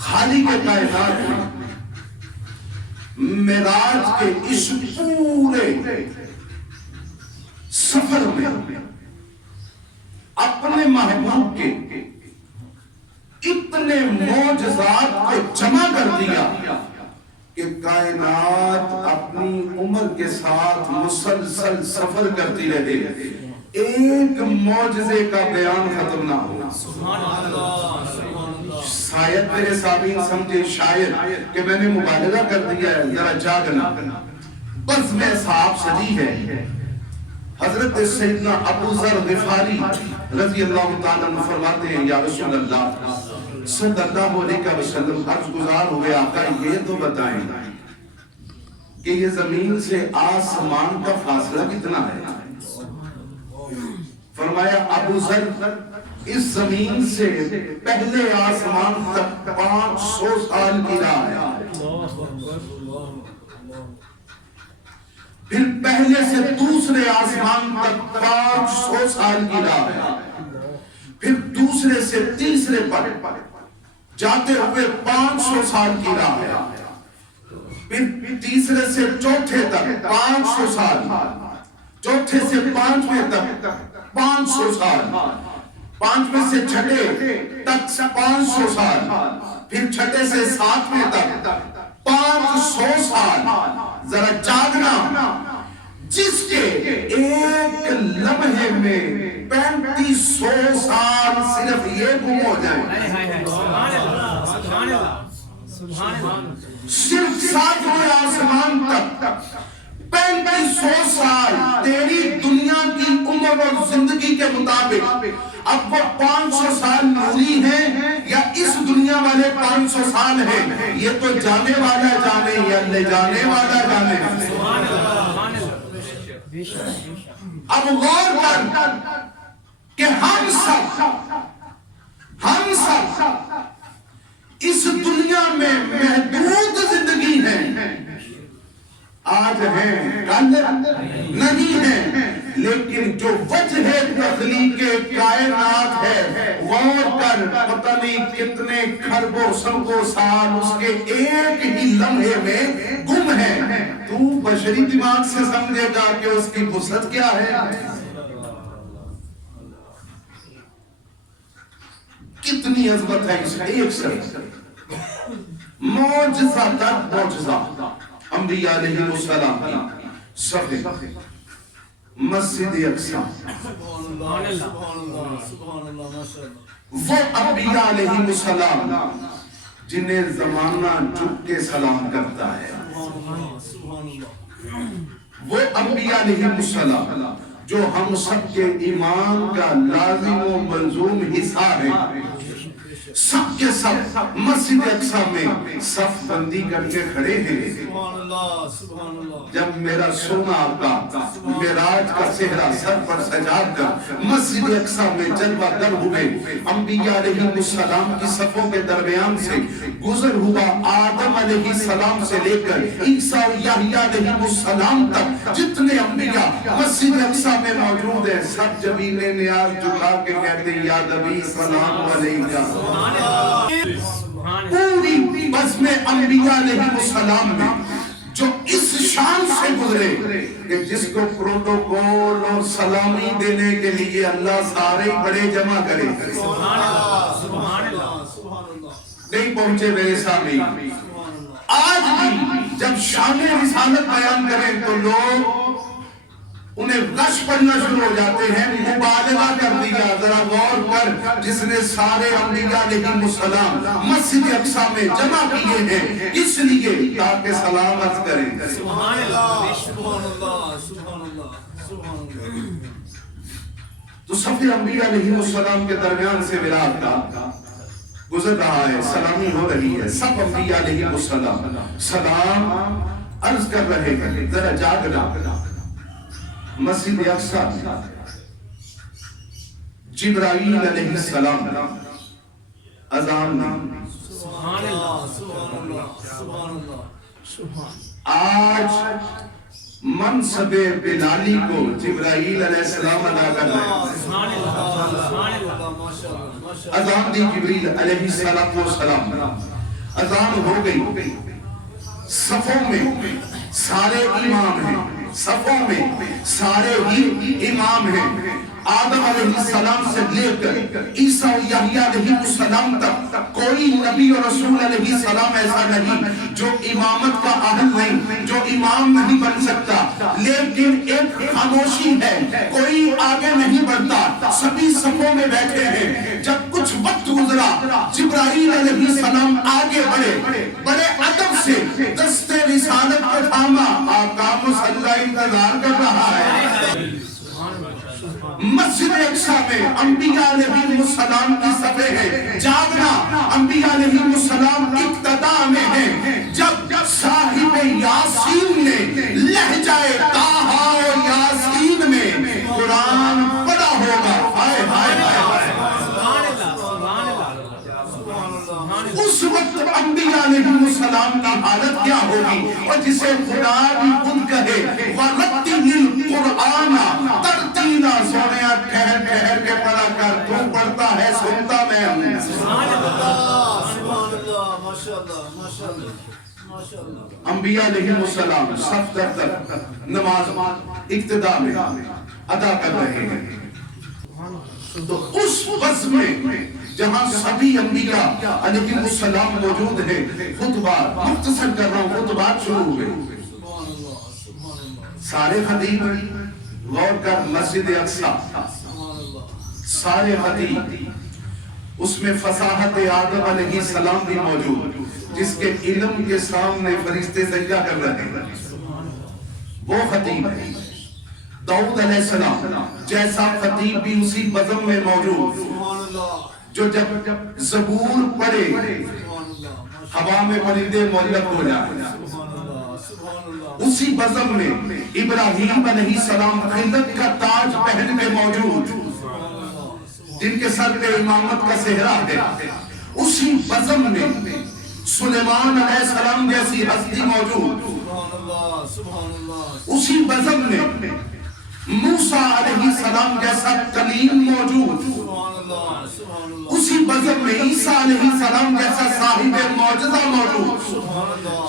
خالق کائنات معراج کے اس پورے سفر میں اپنے محبوب کے اتنے معجزات کو جمع کر دیا کہ کائنات اپنی عمر کے ساتھ مسلسل سفر کرتی رہے، ایک معجزے کا بیان ختم نہ ہو۔ شاید میرے سامعین سمجھے شاید کہ میں نے مبالغہ کر دیا ہے، ذرا جاگنا۔ بس میں صاحب سجی ہے، حضرت سیدنا ابو ذر غفاری رضی اللہ تعالیٰ عنہ فرماتے ہیں یا رسول اللہ صلی اللہ علیہ وسلم، عرض گزار ہوئے آقا یہ تو بتائیں کہ یہ زمین سے آسمان کا فاصلہ کتنا ہے؟ فرمایا ابو ذر اس زمین سے پہلے آسمان تک 500 سال کی راہ ہے، پھر پہلے سے دوسرے آسمان تک 500 سال کی راہ ہے، پھر دوسرے سے تیسرے پر جاتے ہوئے 500 سال کی راہ ہے، پھر تیسرے سے چوتھے تک 500 سال، چوتھے سے پانچویں تک 500 سال، پانچویں سے چھٹے تک 500 سال، پھر چھٹے سے ساتویں تک 500 سال۔ ذرا جاگنا، جس کے ایک لمحے میں 3500 سال صرف یہ گم ہو جائیں، صرف ساتویں آسمان تک 3500 سال تیری دنیا کی عمر اور زندگی کے مطابق اب وہ 500 سال نوری ہیں یا اس دنیا والے 500 سال ہیں، یہ تو جانے والا جانے یا لے جانے والا جانے۔ اب غور کر کہ ہم سب اس دنیا میں محدود زندگی ہیں، آج ہیں کل نہیں ہیں، لیکن جو وجہ تخلیق کائنات ہے غور کر، پتہ نہیں کتنے کھربوں سربوں سال اس کے ایک ہی لمحے میں گم ہیں۔ تو بشری دماغ سے سمجھے گا کہ اس کی وسعت کیا ہے، کتنی عظمت ہے اس ایک سے۔ معجزہ در معجزہ انبیاء علیہ السلام کی صفحے مسجد اقصی، وہ انبیاء علیہ السلام جنہیں زمانہ جھک کے سلام کرتا ہے، وہ انبیاء علیہ السلام جو ہم سب کے ایمان کا لازم و ملزوم حصہ ہے، سب کے سب مسجد اقصی میں صف بندی کر کے کھڑے ہیں۔ جب میرا سونا آقا معراج کا صحرا سر پر سجا کر مسجد اقصی میں جلوہ گر ہوئے، انبیاء علیہ السلام کی صفوں کے درمیان سے گزر ہوا، آدم علیہ السلام سے لے کر عیسیٰ و یحییٰ علیہ السلام تک جتنے انبیاء مسجد اقصی میں موجود ہیں، سب جبین نیاز جھکا کے کہتے ہیں یا نبی سلام علیکہ۔ پوری بزم انبیاء علیہ السلام میں جو اس شان سے گزرے کہ جس کو پروٹوکول اور سلامی دینے کے لیے اللہ سارے بڑے جمع کرے، نہیں پہنچے میرے سامنے۔ آج بھی جب شان رسالت بیان کریں تو لوگ انہیں غش پڑھنا شروع ہو جاتے ہیں، مبالغہ کر دیا۔ ذرا غور کر، جس نے سارے انبیاء علیہ السلام مسجد اقصی میں جمع کیے ہیں اس لیے تاکہ سلامت کریں۔ سبحان اللہ، سبحان اللہ، سبحان اللہ، سبحان اللہ۔ تو صف انبیاء علیہ السلام کے درمیان سے میراج کا گزر رہا ہے، سلامی ہو رہی ہے، سب انبیاء علیہ السلام سلام عرض کر رہے ہیں۔ ذرا جاگنا، مسجد اقصی جبرائیل علیہ السلام اذان سبحان اللہ، سبحان اللہ، سبحان اللہ، سبحان۔ آج منصب بلالی کو جبرائیل علیہ السلام ادا کر رہے ہیں۔ سبحان اللہ، سبحان اللہ، ماشاءاللہ، ماشاءاللہ۔ اذان دی جبریل علیہ السلام، اذان ہو گئی، صفوں میں سارے امام ہیں، صفوں میں سارے ہی امام ہیں، آدم علیہ السلام سے لے کر عیسیٰ و یحییٰ علیہ السلام تک کوئی نبی و رسول علیہ السلام ایسا نہیں جو امامت کا اہل نہیں، جو امام نہیں بن سکتا، لیکن ایک خاموشی ہے، کوئی آگے نہیں بڑھتا، سبھی صفوں میں بیٹھے ہیں۔ جب کچھ وقت گزرا، جبرائیل علیہ السلام آگے بڑھے، بڑے ادب سے دست رسالت کو تھاما، آقا مصلی انتظار کر رہا ہے۔ مسجد اقصی میں انبیاء علیہ السلام کی صفیں ہیں، جاگنا انبیاء علیہ السلام اقتدا میں ہیں۔ جب صاحب یاسین نے لہجہ طٰہٰ و یاسین میں قرآن پڑھا ہوگا، ہائے ہائے ہائے، اس وقت انبیاء علیہ السلام کی حالت کیا ہوگی؟ اور جسے خدا بھی خود کہے وَرَتِّلِ الْقُرْآنَ تَرْتِیلًا، سونیا ٹھہر ٹھہر کے پڑھا کر، تو پڑھتا ہے سنتا میں ہوں۔ سبحان اللہ، سبحان اللہ، ماشاءاللہ، ماشاءاللہ، ماشاءاللہ۔ انبیاء علیہ السلام صف در در نماز اقتدا میں ادا کر رہے ہیں، تو اس وقت میں جہاں سبھی انبیاء علیہ السلام موجود ہیں، خطبات مختصر کر رہا ہوں، خطبات شروع ہوئے، سارے خطیب غور کر، مسجد اقصی سارے خطیب، اس میں فصاحت آدم علیہ السلام بھی موجود، جس کے علم کے سامنے فرشتے سجدہ کر رہے ہیں، وہ خطیب ہے۔ داؤد علیہ السلام جیسا خطیب بھی اسی بزم میں موجود، جو جب زبور پڑھے ہوا میں پرندے معلق ہو جائے، اسی بزم میں ابراہیم علیہ السلام خلعت کا تاج پہن کے موجود، جن کے سر پہ امامت کا صحرا ہے، اسی بزم میں سلیمان علیہ السلام جیسی ہستی موجود، اسی بزم میں موسیٰ علیہ السلام جیسا کلیم موجود، اسی بزم میں عیسیٰ علیہ السلام جیسا صاحب معجزہ موجود،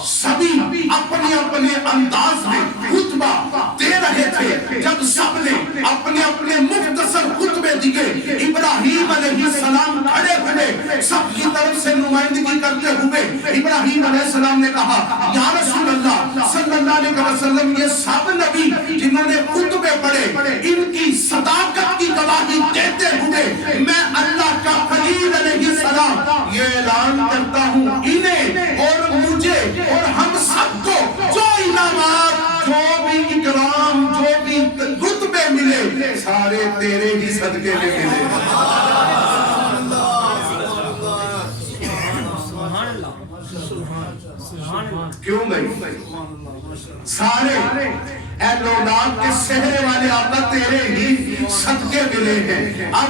سبھی اپنے اپنے انداز میں خطبہ دے رہے تھے۔ جب سب نے اپنے اپنے مختصر خطبے دیے، ابراہیم علیہ السلام کھڑے ہوئے، سب کی طرف سے نمائندگی کرتے ہوئے ابراہیم علیہ السلام نے کہا، یا رسول اللہ صلی اللہ علیہ وسلم، یہ سب نبی جنہوں نے خطبے پڑھے، ان کی صداقت کی گواہی دیتے ہوئے میں اللہ کا خلیل علیہ السلام یہ اعلان کرتا ہوں، انہیں اور مجھے اور ہم سب کو جو انعامات، جو بھی اکرام، جو بھی رتبے ملے، سارے تیرے ہی صدقے میں ملے۔ کیوں نہیں؟ سارے اہل اولاد کے سہرے والے آقا تیرے ہی صدقے ملے ہیں۔ اب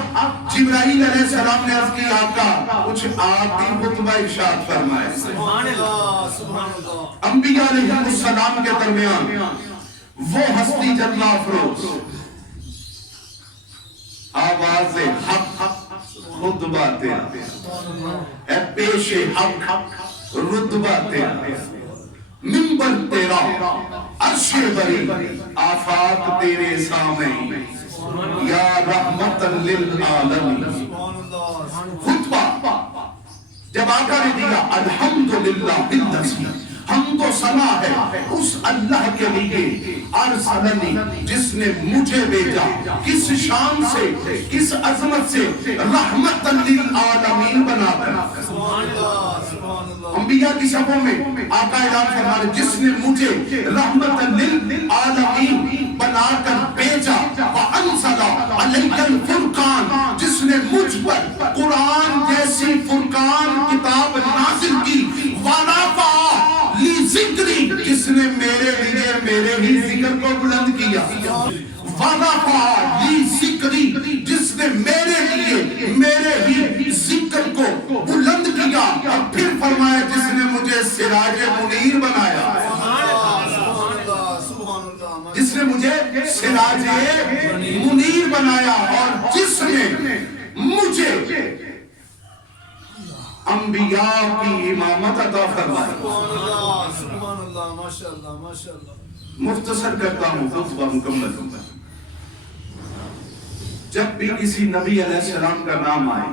جبرائیل علیہ السلام نے عرض کی، آقا کچھ آپ بھی خطبہ ارشاد فرمائے۔ سبحان اللہ، سبحان اللہ۔ انبیاء علیہ السلام کے درمیان وہ ہستی جلوہ افروز، آواز حق خطبہ تیرا، اے پیش حق رتبہ تیرا، منبر تیرا، عرش بری، آفاق تیرے سامنے، یا رحمت للعالمین۔ خطبہ جب آقا نے دیا، الحمدللہ بالذی، حمد و ثنا ہے اس اللہ کے لیے، ارسلنی جس نے مجھے بھیجا، کس شان سے، کس عظمت سے، رحمت للعالمین بنا کر۔ انبیاء کی صفوں میں آقا اعلان فرما رہے، جس نے مجھے رحمت للعالمین بنا کر بھیجا، وَأَنزَلَ عَلَيْكَ الْفُرْقَانَ، جس نے مجھ پر قرآن جیسی فرقان کتاب نازل کی، وَرَفَعَ ذکری، جس نے میرے ہی ذکر کو بلند کیا، وَرَفَعَ ذکری، جس نے میرے ہی ذکر کو بلند کیا، اور پھر فرمایا جس نے مجھے سراج منیر بنایا، جس نے مجھے سراج منیر بنایا، اور جس نے مجھے انبیاء کی امامت عطا فرمائے. سبحان اللہ ماشاءاللہ ماشاءاللہ. مختصر کرتا ہوں خطبہ مکمل. جب بھی کسی نبی علیہ السلام کا نام آئے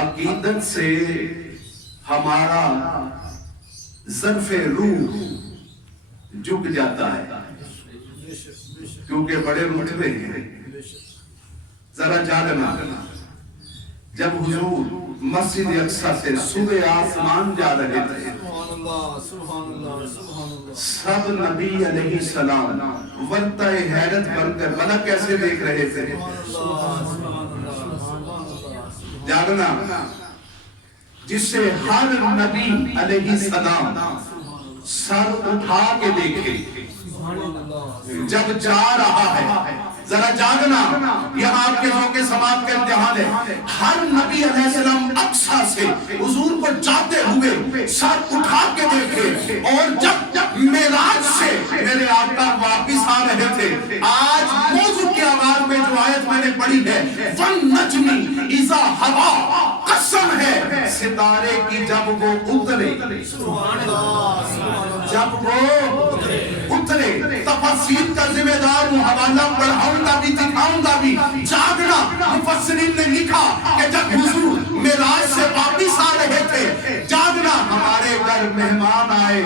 عقیدت سے ہمارا ظرف روح جھک جاتا ہے کیونکہ بڑے رتبے ہیں. ذرا جاگنا. جب حضور مسجد اقصی سے صبح آسمان جا رہے تھے سبحان اللہ سبحان اللہ. سب نبی علیہ السلام ورطہ حیرت بن کر بلا کیسے دیکھ رہے تھے. جاگنا. جس سے ہر نبی علیہ السلام سر اٹھا کے دیکھے جب جا رہا ہے. ذرا جاگنا. یہ آپ کے ذوق سماعت کا امتحان ہے. ہر نبی علیہ السلام اقصی سے حضور کو جاتے ہوئے سر اٹھا کے دیکھے. اور جب معراج سے میرے آقا واپس آ رہے تھے. آج موضوع کے آغاز میں جو آیت میں نے پڑھی ہے وَالنَّجْمِ اِذَا هَوَىٰ قسم ہے ستارے کی جب وہ اترے. جب وہ اترے. تفسیر کا ذمہ دار ہوں. حوالہ پڑھاؤں گا بھی دکھاؤں گا بھی. جاگنا. مفسرین نے لکھا کہ جب حضور معراج سے واپس آ رہے تھے جاگنا. ہمارے گھر مہمان آئے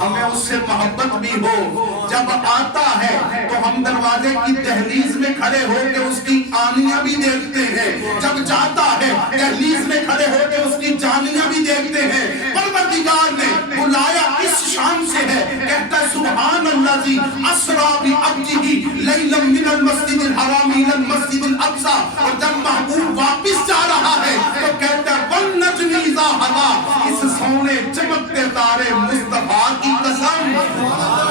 ہمیں اس سے محبت بھی ہو. جب آتا ہے تو ہم دروازے کی دہلیز میں کھڑے ہو کے اس کی آنیاں بھی دیکھتے ہیں. جب جاتا ہے دہلیز میں کھڑے ہو کے اس کی جانیاں بھی دیکھتے ہیں. پروردگار نے بلایا اس شان سے ہے. کہتا ہے سبحان اللہ جی اسرا بعبدہ لیلا من المسجد الحرام الى المسجد الاقصى. اور جب محبوب واپس جا رہا ہے تو کہتا ہے والنجم اذا هوى. اس سونے چمکتے تارے مصطفیٰ کی قسم.